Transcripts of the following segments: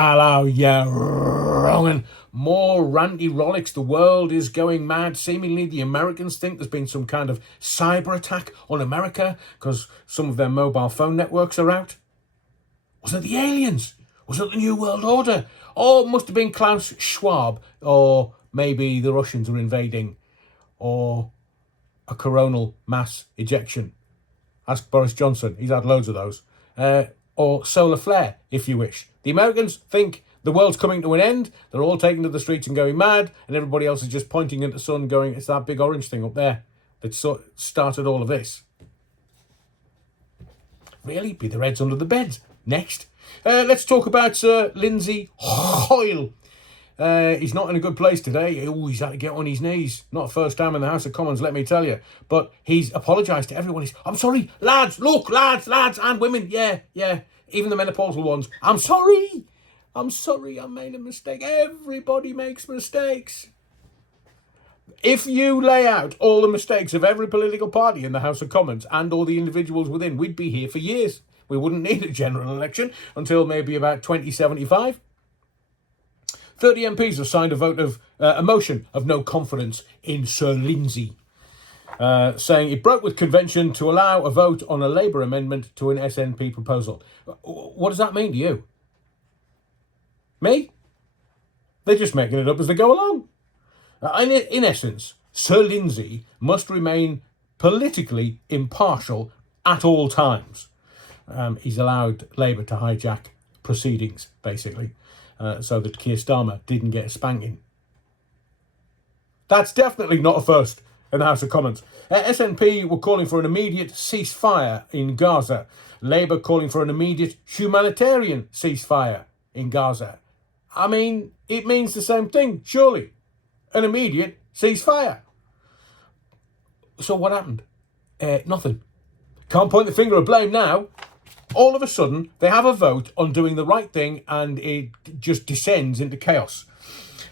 Hello, yeah, wrong. And more ranty relics. The world is going mad. Seemingly, the Americans think there's been some kind of cyber attack on America because some of their mobile phone networks are out. Was it the aliens? Was it the New World Order? Or it must have been Klaus Schwab. Or maybe the Russians are invading. Or a coronal mass ejection. Ask Boris Johnson. He's had loads of those. Or solar flare, if you wish. The Americans think the world's coming to an end. They're all taking to the streets and going mad, and everybody else is just pointing at the sun going, it's that big orange thing up there that started all of this. Really? Be the Reds under the beds. Next. Let's talk about Sir Lindsay Hoyle. He's not in a good place today. He's had to get on his knees. Not first time in the House of Commons, let me tell you. But he's apologised to everyone. I'm sorry, lads, look, lads, and women. Yeah. Even the menopausal ones. I'm sorry, I made a mistake. Everybody makes mistakes. If you lay out all the mistakes of every political party in the House of Commons and all the individuals within, we'd be here for years. We wouldn't need a general election until maybe about 2075. 30 MPs have signed a motion of no confidence in Sir Lindsay, saying it broke with convention to allow a vote on a Labour amendment to an SNP proposal. What does that mean to you? Me? They're just making it up as they go along. In essence, Sir Lindsay must remain politically impartial at all times. He's allowed Labour to hijack proceedings, basically. So that Keir Starmer didn't get a spanking. That's definitely not a first in the House of Commons. SNP were calling for an immediate ceasefire in Gaza. Labour calling for an immediate humanitarian ceasefire in Gaza. I mean, it means the same thing, surely. An immediate ceasefire. So what happened? Nothing. Can't point the finger of blame now. All of a sudden, they have a vote on doing the right thing and it just descends into chaos.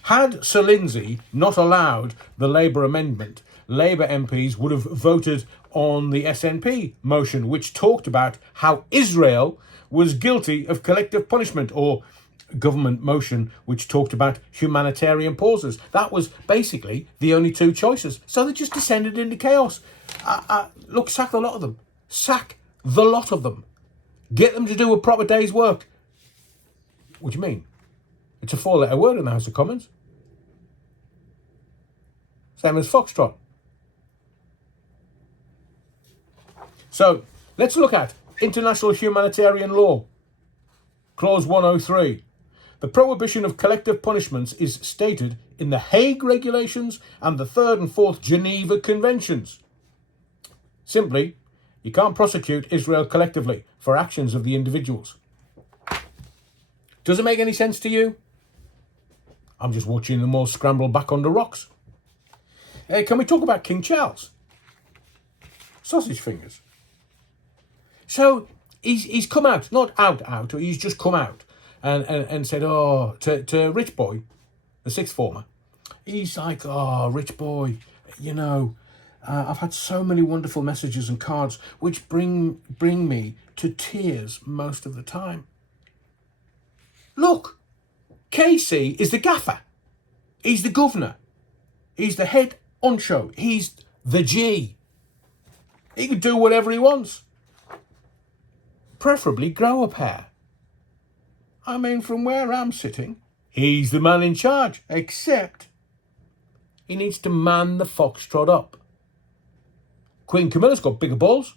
Had Sir Lindsay not allowed the Labour amendment, Labour MPs would have voted on the SNP motion, which talked about how Israel was guilty of collective punishment, or government motion, which talked about humanitarian pauses. That was basically the only two choices. So they just descended into chaos. Look, sack the lot of them. Sack the lot of them. Get them to do a proper day's work. What do you mean? It's a 4-letter word in the House of Commons. Same as foxtrot. So, let's look at international humanitarian law. Clause 103. The prohibition of collective punishments is stated in the Hague Regulations and the 3rd and 4th Geneva Conventions. Simply, you can't prosecute Israel collectively for actions of the individuals. Does it make any sense to you? I'm just watching them all scramble back onto rocks. Can we talk about King Charles? Sausage fingers. So he's come out, not out, he's just come out and said, to Rich Boy, the sixth former. He's like, Rich Boy, I've had so many wonderful messages and cards which bring me to tears most of the time. Look, Casey is the gaffer. He's the governor. He's the head honcho. He's the G. He can do whatever he wants. Preferably grow a pair. I mean, from where I'm sitting, he's the man in charge, except he needs to man the foxtrot up. Queen Camilla's got bigger balls.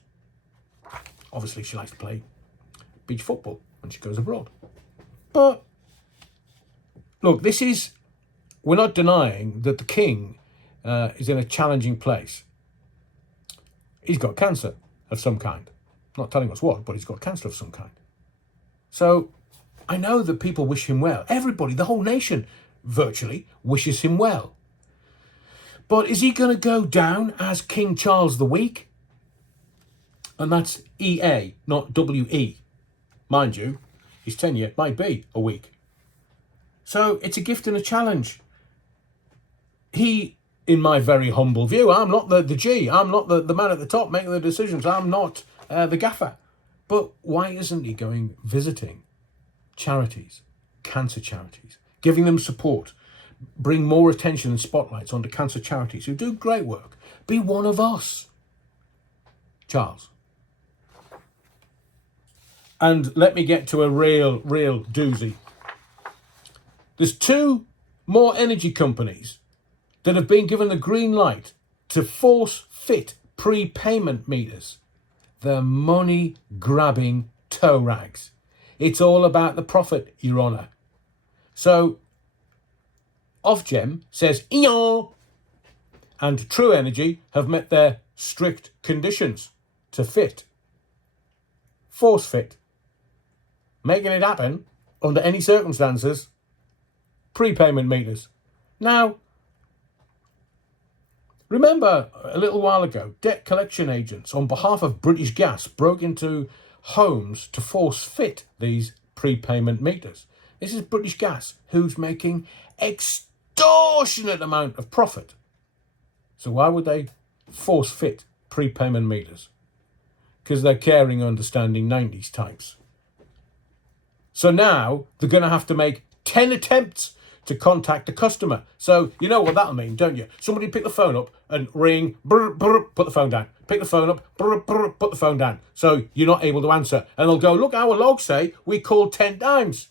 Obviously, she likes to play beach football when she goes abroad. But, look, we're not denying that the king is in a challenging place. He's got cancer of some kind. Not telling us what, but he's got cancer of some kind. So, I know that people wish him well. Everybody, the whole nation, virtually, wishes him well. But is he going to go down as King Charles the Weak? And that's EA, not WE. Mind you, his tenure might be a week. So it's a gift and a challenge. He, in my very humble view, I'm not the G. I'm not the man at the top making the decisions. I'm not the gaffer. But why isn't he going visiting charities, cancer charities, giving them support, bring more attention and spotlights onto cancer charities who do great work. Be one of us, Charles. And let me get to a real doozy. There's 2 more energy companies that have been given the green light to force fit prepayment meters. The money grabbing toe rags. It's all about the profit, Your Honour. So Ofgem says EO, and True Energy have met their strict conditions to fit, force fit, making it happen under any circumstances, prepayment meters. Now, remember a little while ago, debt collection agents on behalf of British Gas broke into homes to force fit these prepayment meters. This is British Gas, who's making extortionate amount of profit. So why would they force fit prepayment meters? Because they're caring, understanding 90s types. So now they're going to have to make 10 attempts to contact a customer. So you know what that'll mean, don't you? Somebody pick the phone up and ring, brr, brr, put the phone down. Pick the phone up, brr, brr, put the phone down. So you're not able to answer. And they'll go, look, our logs say we called 10 times.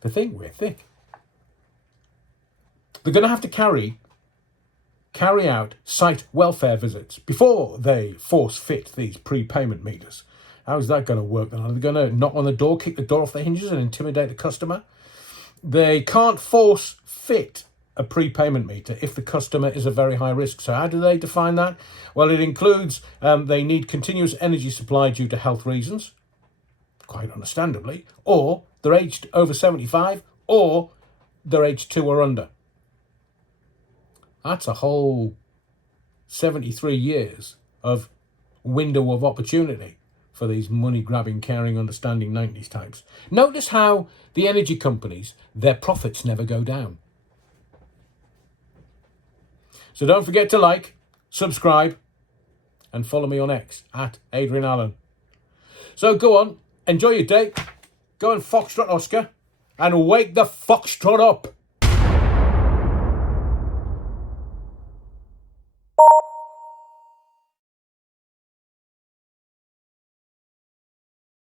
The thing, we're thick. They're going to have to carry out site welfare visits before they force fit these prepayment meters. How's that going to work then? Are they going to knock on the door, kick the door off the hinges and intimidate the customer? They can't force fit a prepayment meter if the customer is a very high risk. So how do they define that? Well, it includes they need continuous energy supply due to health reasons, quite understandably, or they're aged over 75, or they're aged 2 or under. That's a whole 73 years of window of opportunity for these money-grabbing, caring, understanding 90s types. Notice how the energy companies, their profits never go down. So don't forget to like, subscribe, and follow me on X, @AdrianAllen. So go on, enjoy your day, go and Foxtrot Oscar, and wake the Foxtrot up.